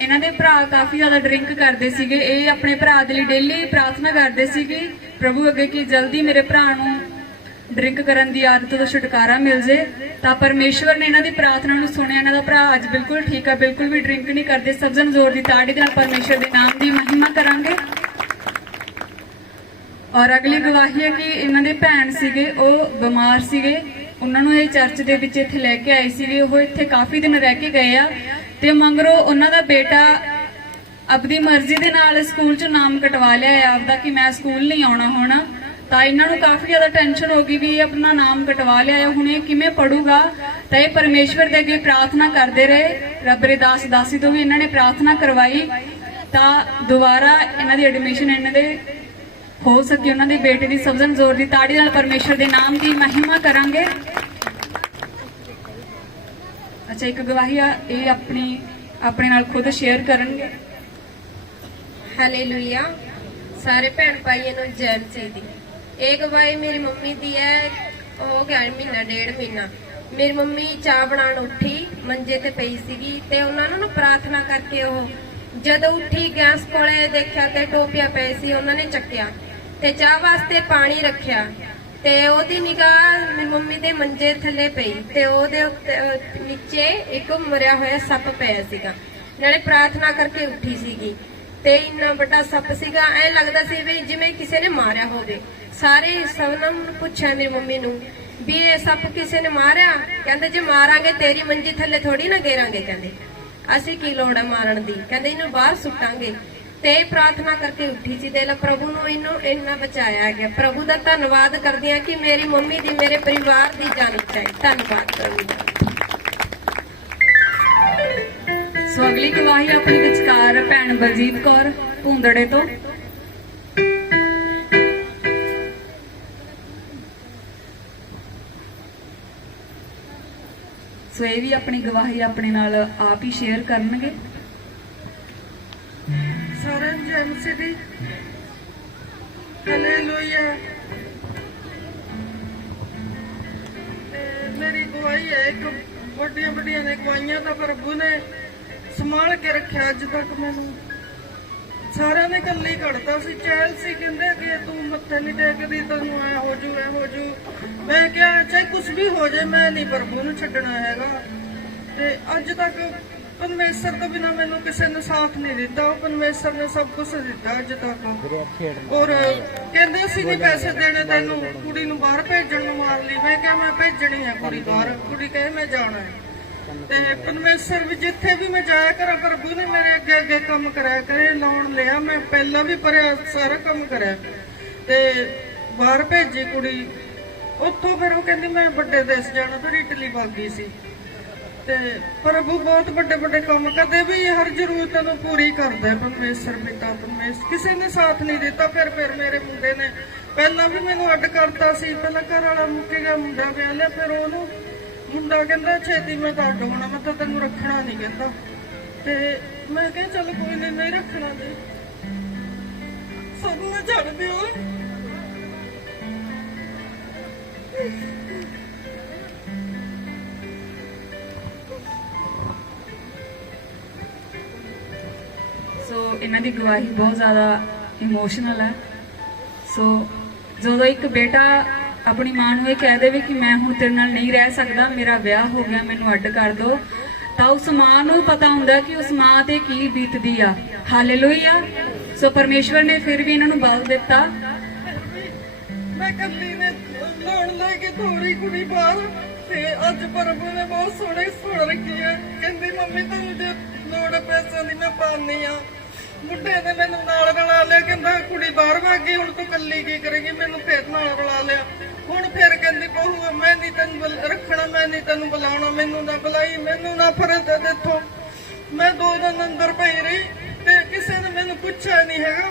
ਇਹਨਾਂ ਦੇ ਭਰਾ ਕਾਫੀ ਜ਼ਿਆਦਾ ਡਰਿੰਕ ਕਰਦੇ ਸੀਗੇ। ਇਹ ਆਪਣੇ ਭਰਾ ਦੇ ਲਈ ਡੇਲੀ ਪ੍ਰਾਰਥਨਾ ਕਰਦੇ ਸੀਗੇ, ਪ੍ਰਭੂ, ਅੱਗੇ ਕਿ ਜਲਦੀ ਮੇਰੇ ਭਰਾ ਨੂੰ ਡਰਿੰਕ ਕਰਨ ਦੀ ਆਦਤ ਤੋਂ ਛੁਟਕਾਰਾ ਮਿਲ ਜੇ। ਤਾਂ ਪਰਮੇਸ਼ਵਰ ਨੇ ਇਹਨਾਂ ਦੀ ਪ੍ਰਾਰਥਨਾ ਨੂੰ ਸੁਣਿਆ। ਇਹਨਾਂ ਦਾ ਭਰਾ ਅੱਜ ਬਿਲਕੁਲ ਠੀਕ ਆ, ਬਿਲਕੁਲ ਵੀ ਡਰਿੰਕ ਨਹੀਂ ਕਰਦੇ। ਸਭ ਜ਼ੋਰ ਦੀ ਤਾੜੀ ਦੇ ਨਾਲ ਪਰਮੇਸ਼ਵਰ ਦੇ ਨਾਮ ਦੀ ਮਹਿਮਾ ਕਰਾਂਗੇ। ਔਰ ਅਗਲੀ ਗਵਾਹੀ ਹੈ ਕਿ ਇਹਨਾਂ ਦੇ ਭੈਣ ਸੀਗੇ, ਉਹ ਬਿਮਾਰ ਸੀਗੇ। ਉਹਨਾਂ ਨੂੰ ਇਹ ਚਰਚ ਦੇ ਵਿੱਚ ਇੱਥੇ ਲੈ ਕੇ ਆਏ ਸੀਗੇ। ਉਹ ਇੱਥੇ ਕਾਫੀ ਦਿਨ ਰਹਿ ਕੇ ਗਏ ਆ। ਤੇ ਮੰਗਰੋ ਉਹਨਾਂ ਦਾ ਬੇਟਾ ਆਪਣੀ ਮਰਜ਼ੀ ਦੇ ਨਾਲ ਸਕੂਲ 'ਚ ਨਾਮ ਕਟਵਾ ਲਿਆ ਹੈ, ਆਪਦਾ ਕਿ ਮੈਂ ਸਕੂਲ ਨਹੀਂ ਆਉਣਾ ਹੁਣ। ਤਾਂ ਇਹਨਾਂ ਨੂੰ ਕਾਫੀ ਜ਼ਿਆਦਾ ਟੈਨਸ਼ਨ ਹੋ ਗਈ ਵੀ ਆਪਣਾ ਨਾਮ ਕਟਵਾ ਲਿਆ ਹੈ, ਹੁਣ ਇਹ ਕਿਵੇਂ ਪੜੂਗਾ? ਤਾਂ ਇਹ ਪਰਮੇਸ਼ਵਰ ਦੇ ਅੱਗੇ ਪ੍ਰਾਰਥਨਾ ਕਰਦੇ ਰਹੇ। ਰੱਬ ਦੇ ਦਾਸ, ਦਾਸੀ ਤੋਂ ਵੀ ਇਹਨਾਂ ਨੇ ਪ੍ਰਾਰਥਨਾ ਕਰਵਾਈ। ਤਾਂ ਦੁਬਾਰਾ ਇਹਨਾਂ ਦੀ ਐਡਮਿਸ਼ਨ ਇਹਨਾਂ ਦੇ ਹੋ ਸਕੇ, ਉਹਨਾਂ ਦੇ ਬੇਟੇ ਦੀ ਸਬਜ਼ਨ ਜ਼ੋਰ ਦੀ ਤਾੜੀ ਨਾਲ ਪਰਮੇਸ਼ਰ ਦੇ ਨਾਮ ਦੀ ਮਹਿਮਾ ਕਰਾਂਗੇ। ਅੱਛਾ, ਇੱਕ ਗਵਾਹੀ ਆ, ਇਹ ਆਪਣੀ, ਆਪਣੇ ਨਾਲ ਖੁਦ ਸ਼ੇਅਰ ਕਰਨਗੇ? ਹਾਲੇਲੂਇਆ ਸਾਰੇ ਭੈਣ ਭਾਈਆਂ ਨੂੰ ਜੈ ਮਸੀਹ ਇਹ ਗਵਾਹੀ ਮੇਰੀ ਮੰਮੀ ਦੀ ਹੈ ਹੋ ਗਿਆ ਮਹੀਨਾ, ਡੇਢ ਮਹੀਨਾ। ਮੇਰੀ ਮੰਮੀ ਚਾਹ ਬਣਾਉਣ ਉੱਠੀ, ਮੰਜੇ ਤੇ ਪਈ ਸੀਗੀ ਤੇ ਉਹਨਾਂ ਨੂੰ ਪ੍ਰਾਰਥਨਾ ਕਰਕੇ ਉਹ ਜਦੋਂ ਉੱਠੀ, ਗੈਸ ਕੋਲੇ ਦੇਖਿਆ ਤੇ ਟੋਪੀਆ ਪਏ ਸੀ, ਉਹਨਾਂ ਨੇ ਚੱਕਿਆ ਤੇ ਚਾਹ ਵਾਸਤੇ ਪਾਣੀ ਰੱਖਿਆ। ਤੇ ਉਹਦੀ ਨਿਗਾਹ ਮੇਰੀ ਮੰਮੀ ਦੇ ਮੰਜੇ ਥੱਲੇ ਪਈ ਤੇ ਉਹਦੇ ਉੱਤੇ ਅਹ, ਨੀਚੇ ਇੱਕ ਮਰਿਆ ਹੋਇਆ ਸੱਪ ਪਿਆ ਸੀਗਾ। ਨਾਲੇ ਪ੍ਰਾਰਥਨਾ ਕਰਕੇ ਉੱਠੀ ਸੀਗੀ ਤੇ ਇੰਨਾ ਵੱਡਾ ਸੱਪ ਸੀਗਾ ਐ ਲੱਗਦਾ ਸੀ ਵੀ ਜਿਵੇਂ ਕਿਸੇ ਨੇ ਮਾਰਿਆ ਹੋਵੇ। ਸਾਰੇ ਸਭਨਾਂ ਨੂੰ ਪੁੱਛਿਆ ਮੇਰੀ ਮੰਮੀ ਨੂੰ ਵੀ ਇਹ ਸੱਪ ਕਿਸੇ ਨੇ ਮਾਰਿਆ? ਕਹਿੰਦੇ ਜੇ ਮਾਰਾਂਗੇ ਤੇਰੀ ਮੰਜੀ ਥੱਲੇ ਥੋੜੀ ਨਾ ਗੇਰਾਂਗੇ ਕਹਿੰਦੇ। ਅਸੀਂ ਕੀ ਲੋੜ ਹੈ ਮਾਰਨ ਦੀ? ਕਹਿੰਦੇ ਇਹਨੂੰ ਬਾਹਰ ਸੁੱਟਾਂਗੇ। ਤੇ ਪ੍ਰਾਰਥਨਾ ਕਰਕੇ ਉੱਠੀ ਸੀ ਤੇ ਲਾ ਪ੍ਰਭੂ ਨੂੰ ਇਹਨੂੰ ਇੰਨਾ ਬਚਾਇਆ ਗਿਆ। ਪ੍ਰਭੂ ਦਾ ਧੰਨਵਾਦ ਕਰਦੀ ਹਾਂ ਕਿ ਮੇਰੀ ਮੰਮੀ ਦੀ, ਮੇਰੇ ਪਰਿਵਾਰ ਦੀ ਜਾਨ ਬਚਾਈ। ਧੰਨਵਾਦ ਪ੍ਰਭੂ ਸੋ ਅਗਲੀ ਗਵਾਹੀ ਆਪਣੀ ਵਿਚਕਾਰ ਭੈਣ ਬਲਜੀਤ ਕੌਰ, ਭੁੰਦੜੇ ਤੋਂ। ਸੋ ਇਹ ਵੀ ਆਪਣੀ ਗਵਾਹੀ ਆਪਣੇ ਨਾਲ ਆਪ ਹੀ ਸ਼ੇਅਰ ਕਰਨਗੇ। ਸਾਰਿਆਂ ਨੂੰ ਮੇਰੀ ਗਵਾਹੀ ਹੈ, ਇੱਕ ਵੱਡੀਆਂ ਵੱਡੀਆਂ ਨੇ, ਗਵਾਹੀਆਂ ਤਾਂ ਪ੍ਰਭੂ ਨੇ ਸੰਭਾਲ ਕੇ ਰੱਖਿਆ ਅੱਜ ਤੱਕ ਮੈਨੂੰ। ਸਾਰਿਆਂ ਨੇ ਕੱਲੀ ਘੜਦਾ ਸੀ, ਚੈਲ ਸੀ, ਕਹਿੰਦੇ ਕਿ ਤੂੰ ਮੱਥੇ ਨਹੀਂ ਟੇਕਦੀ, ਤੈਨੂੰ ਐ ਹੋ ਜੂ, ਐ ਹੋ ਜੂ। ਮੈਂ ਕਿਹਾ, ਚਾਹੇ ਕੁਝ ਵੀ ਹੋ ਜਾਏ, ਮੈਂ ਨਹੀਂ ਪ੍ਰਭੂ ਨੂੰ ਛੱਡਣਾ ਹੈਗਾ। ਤੇ ਅੱਜ ਤੱਕ ਪਰਮੇਸ਼ਰ ਤੋਂ ਬਿਨਾ ਮੈਨੂੰ ਕਿਸੇ ਨੇ ਸਾਥ ਨਹੀਂ ਦਿੱਤਾ। ਉਹ ਪਰਮੇਸ਼ਰ ਨੇ ਸਭ ਕੁਝ ਦਿੱਤਾ ਅੱਜ ਤੱਕ। ਔਰ ਕਹਿੰਦੇ ਸੀ ਨਹੀਂ ਪੈਸੇ ਦੇਣੇ ਤੈਨੂੰ ਕੁੜੀ ਨੂੰ ਬਾਹਰ ਭੇਜਣ ਨੂੰ ਮਾਰ ਲਈ। ਮੈਂ ਕਿਹਾ ਮੈਂ ਭੇਜਣੀ ਹੈ ਕੁੜੀ ਬਾਹਰ। ਕੁੜੀ ਕਹੇ ਮੈਂ ਜਾਣਾ ਹੈ। ਤੇ ਪਰਮੇਸ਼ਰ ਵੀ ਜਿੱਥੇ ਵੀ ਮੈਂ ਜਾਇਆ ਕਰਾਂ ਪ੍ਰਭੂ ਨੇ ਮੇਰੇ ਅੱਗੇ ਅੱਗੇ ਕੰਮ ਕਰਾਇਆ ਕਰੇ ਲੋਨ ਲਿਆ। ਮੈਂ ਪਹਿਲਾਂ ਵੀ ਭਰਿਆ ਸਾਰਾ ਕੰਮ ਕਰਿਆ। ਤੇ ਬਾਹਰ ਭੇਜੀ ਕੁੜੀ। ਉੱਥੋਂ ਫਿਰ ਉਹ ਕਹਿੰਦੀ ਮੈਂ ਵੱਡੇ ਦੇਸ਼ ਜਾਣਾ ਫਿਰ ਇਟਲੀ ਵਗ ਗਈ ਸੀ। ਤੇ ਪ੍ਰਭੂ ਬਹੁਤ ਵੱਡੇ ਵੱਡੇ ਕੰਮ ਕਰਦੇ ਵੀ ਹਰ ਜ਼ਰੂਰਤ ਨੂੰ ਪੂਰੀ ਕਰਦਾ ਪਰਮੇਸ਼ਰ, ਪਿਤਾ ਪਰਮੇਸ਼ਰ ਕਿਸੇ ਨੇ ਸਾਥ ਨਹੀਂ ਦਿੱਤਾ, ਫਿਰ ਫਿਰ ਮੇਰੇ ਮੁੰਡੇ ਨੇ ਪਹਿਲਾਂ ਵੀ ਮੈਨੂੰ ਅੱਡ ਕਰਤਾ ਸੀ, ਪਹਿਲਾਂ ਘਰ ਵਾਲਾ ਮੁੱਕ ਗਿਆ, ਮੁੰਡਾ ਵਿਆਹ ਲਿਆ, ਫਿਰ ਉਹਨੂੰ ਮੁੰਡਾ ਕਹਿੰਦਾ, ਛੇਤੀ ਮੈਂ ਤਾਂ ਅੱਡ ਹੋਣਾ ਮੈਂ ਤਾਂ ਤੈਨੂੰ ਰੱਖਣਾ ਨਹੀਂ ਕਹਿੰਦਾ। ਤੇ ਮੈਂ ਕਿਹਾ, ਚੱਲ ਕੋਈ ਨਹੀਂ ਨਹੀਂ ਰੱਖਣਾ ਜੀ। ਸਭ ਨੂੰ ਛੱਡ ਦਿਓ। ਇਹਨਾਂ ਦੀ ਗਵਾਹੀ ਬਹੁਤ ਜ਼ਿਆਦਾ ਇਮੋਸ਼ਨਲ ਹੈ। ਸੋ ਜਦੋਂ ਇੱਕ ਬੇਟਾ ਆਪਣੀ ਮਾਂ ਨੂੰ ਇਹ ਕਹਿ ਦੇਵੇ ਕਿ ਮੈਂ ਹੁਣ ਤੇਰੇ ਨਾਲ ਨਹੀਂ ਰਹਿ ਸਕਦਾ, ਮੇਰਾ ਵਿਆਹ ਹੋ ਗਿਆ, ਮੈਨੂੰ ਅੱਡ ਕਰ ਦਿਓ ਤਾਂ ਉਸ ਮਾਂ ਨੂੰ ਪਤਾ ਹੁੰਦਾ ਕਿ ਉਸ ਮਾਂ ਤੇ ਕੀ ਬੀਤਦੀ ਆ। ਹਾਲੇਲੂਇਆ ਸੋ ਪਰਮੇਸ਼ਵਰ ਨੇ ਫਿਰ ਵੀ ਇਹਨਾਂ ਨੂੰ ਬਲ ਦਿੱਤਾ। ਮੈਂ ਕੱਲੀ ਨੇ ਲੋਣ ਲੈ ਕੇ ਥੋੜੀ ਕੁੜੀ ਬਾਹਰ, ਤੇ ਅੱਜ ਪ੍ਰਭੂ ਨੇ ਬਹੁਤ ਸੋਹਣੇ ਸੁਣ ਰੱਖੀ ਹੈ ਕਹਿੰਦੀ, ਮੰਮੀ ਤੁਹਾਨੂੰ ਜੇ ਲੋੜ ਹੈ ਦੀ ਮੈਂ ਪਾਣੀ ਆ। ਬੁੱਢੇ ਨੇ ਮੈਨੂੰ ਨਾਲ ਰਲਾ ਲਿਆ, ਕਹਿੰਦਾ ਕੁੜੀ ਬਾਹਰ ਭੱਗ ਹੁਣ ਤੂੰ ਕੱਲੀ ਕੀ ਕਰੇਗੀ? ਮੈਨੂੰ ਫੇਰ ਨਾਲ ਰਲਾ ਲਿਆ। ਹੁਣ ਫੇਰ ਕਹਿੰਦੀ, ਬਹੂ ਮੈਂ ਨਹੀਂ ਤੈਨੂੰ ਬੁਲ- ਰੱਖਣਾ, ਮੈਂ ਨਹੀਂ ਤੈਨੂੰ ਬੁਲਾਉਣਾ, ਮੈਨੂੰ ਨਾ ਬੁਲਾਈ, ਮੈਨੂੰ ਨਾ ਫਰਜ਼ ਦੇ ਦਿੱਥੋਂ ਮੈਂ ਦੋ ਦਿਨ ਅੰਦਰ ਪਈ ਰਹੀ ਤੇ ਕਿਸੇ ਨੇ ਮੈਨੂੰ ਪੁੱਛਿਆ ਨਹੀਂ ਹੈਗਾ।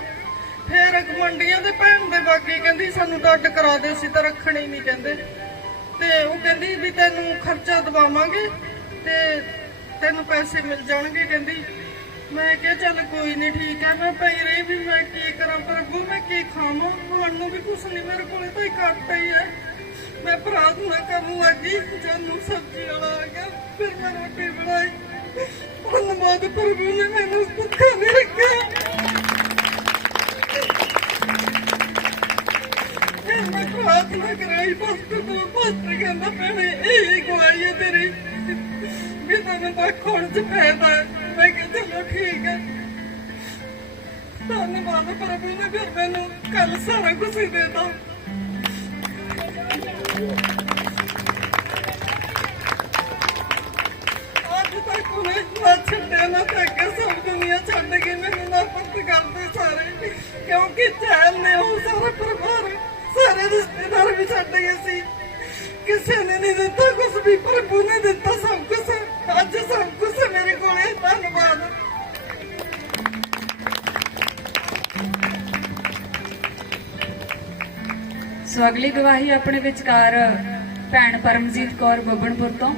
ਫੇਰ ਗੁਆਂਢੀਆਂ ਦੇ ਭੈਣ ਦੇ ਬਾਕੀ ਕਹਿੰਦੀ, ਸਾਨੂੰ ਤਾਂ ਅੱਡ ਕਰਾ ਦੇ ਸੀ ਤਾਂ ਰੱਖਣੀ ਨਹੀਂ ਕਹਿੰਦੇ। ਤੇ ਉਹ ਕਹਿੰਦੀ ਵੀ ਤੈਨੂੰ ਖਰਚਾ ਦਵਾਵਾਂਗੇ ਤੇ ਤੈਨੂੰ ਪੈਸੇ ਮਿਲ ਜਾਣਗੇ, ਕਹਿੰਦੀ। ਮੈਂ ਕਿਹਾ ਚੱਲ ਕੋਈ ਨਹੀਂ ਠੀਕ ਹੈ ਮੈਂ ਪਈ ਰਹੀ ਵੀ ਮੈਂ ਕੀ ਕਰਾਂ ਪ੍ਰਭੂ ਮੈਂ ਕੀ ਖਾਵਾਂ? ਖਾਣ ਨੂੰ ਵੀ ਕੁਛ ਨਹੀਂ ਮੇਰੇ ਕੋਲੇ ਤਾਂ ਇੱਕ ਆਟਾ ਹੀ ਹੈ ਮੈਂ ਪ੍ਰਾਰਥਨਾ ਕਰਨ ਲੱਗੀ ਜਾਨੂੰ ਸਬਜ਼ੀ ਵਾਲਾ ਆ ਗਿਆ, ਫਿਰ ਮੈਂ ਰੋਟੀ ਬਣਾਈ। ਧੰਨਵਾਦ ਪ੍ਰਭੂ ਨੇ ਮੈਨੂੰ ਭੁੱਖਾ ਨਹੀਂ ਰੱਖਿਆ। ਮੈਂ ਪ੍ਰਾਰਥਨਾ ਕਰਾਈ ਪਾਸਟਰ ਤੋਂ ਪਾਸਟਰ ਕਹਿੰਦਾ, ਭੈਣੇ, ਇਹ ਗਵਾਈ ਹੈ ਤੇਰੀ। ਵੀ ਤੈਨੂੰ ਤਾਂ ਖੋਣ ਚ ਪੈਦਾ ਹੈ। ਮੈਂ ਕਿਹਾ ਚਲੋ ਠੀਕ ਹੈ ਧੰਨਵਾਦ ਸੋ ਅਗਲੀ ਗਵਾਹੀ ਆਪਣੇ ਵਿਚਕਾਰ ਭੈਣ ਪਰਮਜੀਤ ਕੌਰ ਬੱਬਣਪੁਰ ਤੋਂ।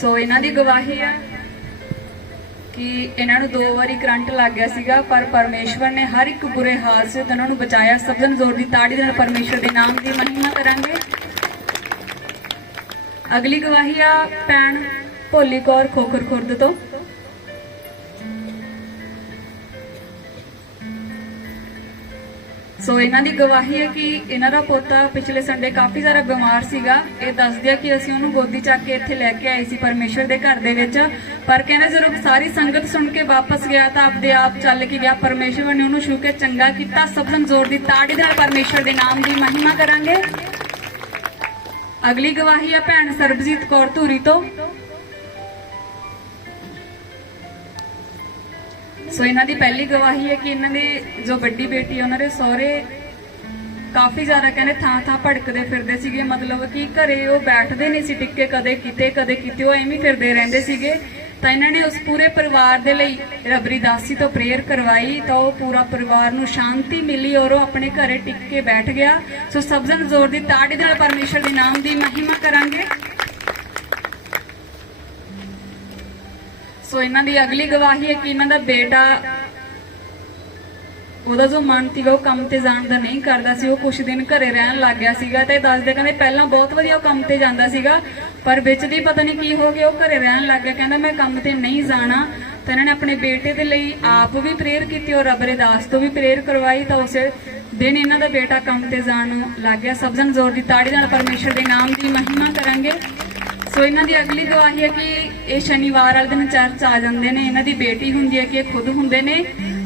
ਸੋ ਇਹਨਾਂ ਦੀ ਗਵਾਹੀ ਹੈ ਕਿ ਇਹਨਾਂ ਨੂੰ ਦੋ ਵਾਰੀ ਕਰੰਟ ਲੱਗ ਗਿਆ ਸੀਗਾ, ਪਰ ਪਰਮੇਸ਼ਵਰ ਨੇ ਹਰ ਇੱਕ ਬੁਰੇ ਹਾਲ ਤੋਂ ਉਹਨਾਂ ਨੂੰ ਬਚਾਇਆ। ਸਭ ਜਨ ਜ਼ੋਰ ਦੀ ਤਾੜੀ ਦੇ ਨਾਲ ਪਰਮੇਸ਼ਵਰ ਦੇ ਨਾਮ ਦੀ ਮਹਿਮਾ ਕਰਾਂਗੇ। ਅਗਲੀ ਗਵਾਹੀ ਆ ਭੈਣ ਭੋਲੀ ਕੌਰ ਖੋਖਰ ਖੁਰਦ ਤੋਂ। ਸੋ ਇਹਨਾਂ ਦੀ ਗਵਾਹੀ ਹੈ ਕਿ ਇਹਨਾਂ ਦਾ ਪੋਤਾ ਪਿਛਲੇ ਸੰਡੇ ਕਾਫੀ ਜ਼ਿਆਦਾ ਬਿਮਾਰ ਸੀਗਾ। ਇਹ ਦੱਸਦੇ ਆ ਕਿ ਅਸੀਂ ਉਹਨੂੰ ਗੋਦੀ ਚੱਕ ਕੇ ਇੱਥੇ ਲੈ ਕੇ ਆਏ ਸੀ ਪਰਮੇਸ਼ਰ ਦੇ ਘਰ ਦੇ ਵਿੱਚ। ਪਰ ਕਹਿੰਦੇ ਜਦੋਂ ਸਾਰੀ ਸੰਗਤ ਸੁਣ ਕੇ ਵਾਪਸ ਗਿਆ ਤਾਂ ਆਪਦੇ ਆਪ ਚੱਲ ਕੇ ਗਿਆ। ਪਰਮੇਸ਼ਰ ਨੇ ਉਹਨੂੰ ਛੂ ਕੇ ਚੰਗਾ ਕੀਤਾ। ਸਭ ਨੂੰ ਜ਼ੋਰ ਦੀ ਤਾੜੀ ਨਾਲ ਪਰਮੇਸ਼ਰ ਦੇ ਨਾਮ ਦੀ ਮਹਿਮਾ ਕਰਾਂਗੇ। ਅਗਲੀ ਗਵਾਹੀ ਹੈ ਭੈਣ ਸਰਬਜੀਤ ਕੌਰ ਧੂਰੀ ਤੋਂ। ਸੋ ਇਹਨਾਂ ਦੀ ਪਹਿਲੀ ਗਵਾਹੀ ਹੈ ਕਿ ਇਹਨਾਂ ਦੀ ਜੋ ਵੱਡੀ ਬੇਟੀ ਉਹਨਾਂ ਦੇ ਸਹੁਰੇ ਕਾਫੀ ਜ਼ਿਆਦਾ ਕਹਿੰਦੇ ਥਾਂ ਥਾਂ ਭੜਕਦੇ ਫਿਰਦੇ ਸੀਗੇ। ਮਤਲਬ ਕਿ ਘਰੇ ਉਹ ਬੈਠਦੇ ਨਹੀਂ ਸੀ, ਟਿੱਕੇ ਕਦੇ ਕਿਤੇ ਕਦੇ ਕਿਤੇ, ਉਹ ਐਵੇਂ ਫਿਰਦੇ ਰਹਿੰਦੇ ਸੀਗੇ। ਤਾਂ ਇਹਨਾਂ ਨੇ ਉਸ ਪੂਰੇ ਪਰਿਵਾਰ ਦੇ ਲਈ ਰਬਰੀ ਦਾਸੀ ਤੋਂ ਪ੍ਰੇਅਰ ਕਰਵਾਈ, ਤਾਂ ਉਹ ਪੂਰਾ ਪਰਿਵਾਰ ਨੂੰ ਸ਼ਾਂਤੀ ਮਿਲੀ ਔਰ ਉਹ ਆਪਣੇ ਘਰੇ ਟਿਕ ਬੈਠ ਗਿਆ। ਸੋ ਸਬਜ਼ਨ ਜ਼ੋਰ ਦੀ ਤਾੜੀ ਦੇ ਨਾਲ ਪਰਮੇਸ਼ਰ ਦੇ ਨਾਮ ਦੀ ਮਹਿਮਾ ਕਰਾਂਗੇ। ਸੋ ਇਹਨਾਂ ਦੀ ਅਗਲੀ ਗਵਾਹੀ ਹੈ ਕਿ ਇਹਨਾਂ ਦਾ ਬੇਟਾ ਉਹਦਾ ਜੋ ਮਨ ਸੀਗਾ ਉਹ ਕੰਮ ਤੇ ਜਾਣ ਦਾ ਨਹੀਂ ਕਰਦਾ ਸੀ, ਉਹ ਕੁਝ ਦਿਨ ਘਰੇ ਰਹਿਣ ਲੱਗ ਗਿਆ ਸੀਗਾ ਤੇ ਦੱਸਦੇ ਕਹਿੰਦੇ ਪਹਿਲਾਂ ਬਹੁਤ ਵਧੀਆ ਉਹ ਕੰਮ ਤੇ ਜਾਂਦਾ ਸੀਗਾ, ਪਰ ਵਿੱਚ ਦੀ ਪਤਾ ਨਹੀਂ ਕੀ ਹੋ ਗਿਆ, ਉਹ ਘਰੇ ਰਹਿਣ ਲੱਗ ਗਿਆ, ਕਹਿੰਦਾ ਮੈਂ ਕੰਮ ਤੇ ਨਹੀਂ ਜਾਣਾ, ਤਾਂ ਇਹਨਾਂ ਨੇ ਆਪਣੇ ਬੇਟੇ ਦੇ ਲਈ ਆਪ ਵੀ ਪ੍ਰੇਅਰ ਕੀਤੀ ਔਰ ਰੱਬ ਦੇ ਦਾਸ ਤੋਂ ਵੀ ਪ੍ਰੇਅਰ ਕਰਵਾਈ, ਤਾਂ ਉਸੇ ਦਿਨ ਇਹਨਾਂ ਦਾ ਬੇਟਾ ਕੰਮ ਤੇ ਜਾਣ ਲੱਗ ਗਿਆ। ਸਭ ਜਨ ਜ਼ੋਰ ਦੀ ਤਾੜੀ ਨਾਲ ਪਰਮੇਸ਼ਰ ਦੇ ਨਾਮ ਦੀ ਮਹਿਮਾ ਕਰਾਂਗੇ। ਸੋ ਇਹਨਾਂ ਦੀ ਅਗਲੀ ਗਵਾਹੀ ਹੈ ਕਿ ਇਹ ਸ਼ਨੀਵਾਰ ਵਾਲੇ ਦਿਨ ਚਰਚ ਆ ਜਾਂਦੇ ਨੇ, ਇਹਨਾਂ ਦੀ ਬੇਟੀ ਹੁੰਦੀ ਹੈ ਕਿ ਇਹ ਖੁਦ ਹੁੰਦੇ ਨੇ।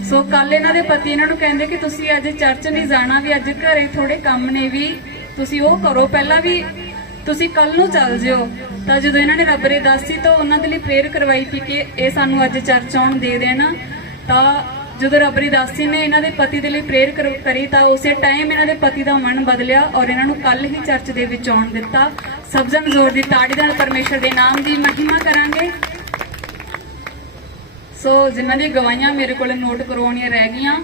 ਸੋ ਕੱਲ ਇਹਨਾਂ ਦੇ ਪਤੀ ਇਹਨਾਂ ਨੂੰ ਕਹਿੰਦੇ ਕਿ ਤੁਸੀਂ ਅੱਜ ਚਰਚ ਨਹੀਂ ਜਾਣਾ, ਵੀ ਅੱਜ ਘਰੇ ਥੋੜੇ ਕੰਮ ਨੇ ਵੀ, ਤੁਸੀਂ ਉਹ ਕਰੋ, ਪਹਿਲਾਂ ਵੀ ਤੁਸੀਂ ਕੱਲ ਨੂੰ ਚੱਲ ਜਿਓ। ਤਾਂ ਜਦੋਂ ਇਹਨਾਂ ਨੇ ਰੱਬ ਦੇ ਦਾਸੀ ਤੋਂ ਉਹਨਾਂ ਦੇ ਲਈ ਪ੍ਰੇਅਰ ਕਰਵਾਈ ਸੀ ਕਿ ਇਹ ਸਾਨੂੰ ਅੱਜ ਚਰਚ ਆਉਣ ਦੇ ਦੇਣਾ, ਤਾਂ ਜਦੋਂ ਰੱਬਰੀ ਦਾਸੀ ਨੇ ਇਹਨਾਂ ਦੇ ਪਤੀ ਦੇ ਲਈ ਪ੍ਰੇਅਰ ਕਰੀ ਤਾਂ ਉਸੇ ਟਾਈਮ ਇਹਨਾਂ ਦੇ ਪਤੀ ਦਾ ਮਨ ਬਦਲਿਆ ਔਰ ਇਹਨਾਂ ਨੂੰ ਕੱਲ ਹੀ ਚਰਚ ਦੇ ਵਿੱਚ ਆਉਣ ਦਿੱਤਾ। ਸਭ ਜਨ ਜ਼ੋਰ ਦੀ ਤਾੜੀ ਨਾਲ ਪਰਮੇਸ਼ਰ ਦੇ ਨਾਮ ਦੀ ਮਹਿਮਾ ਕਰਾਂਗੇ। ਸੋ ਜਿਨ੍ਹਾਂ ਦੀ ਗਵਾਹੀਆਂ ਮੇਰੇ ਕੋਲ ਨੋਟ ਕਰਵਾਉਣੀਆਂ ਰਹਿ ਗਈਆਂ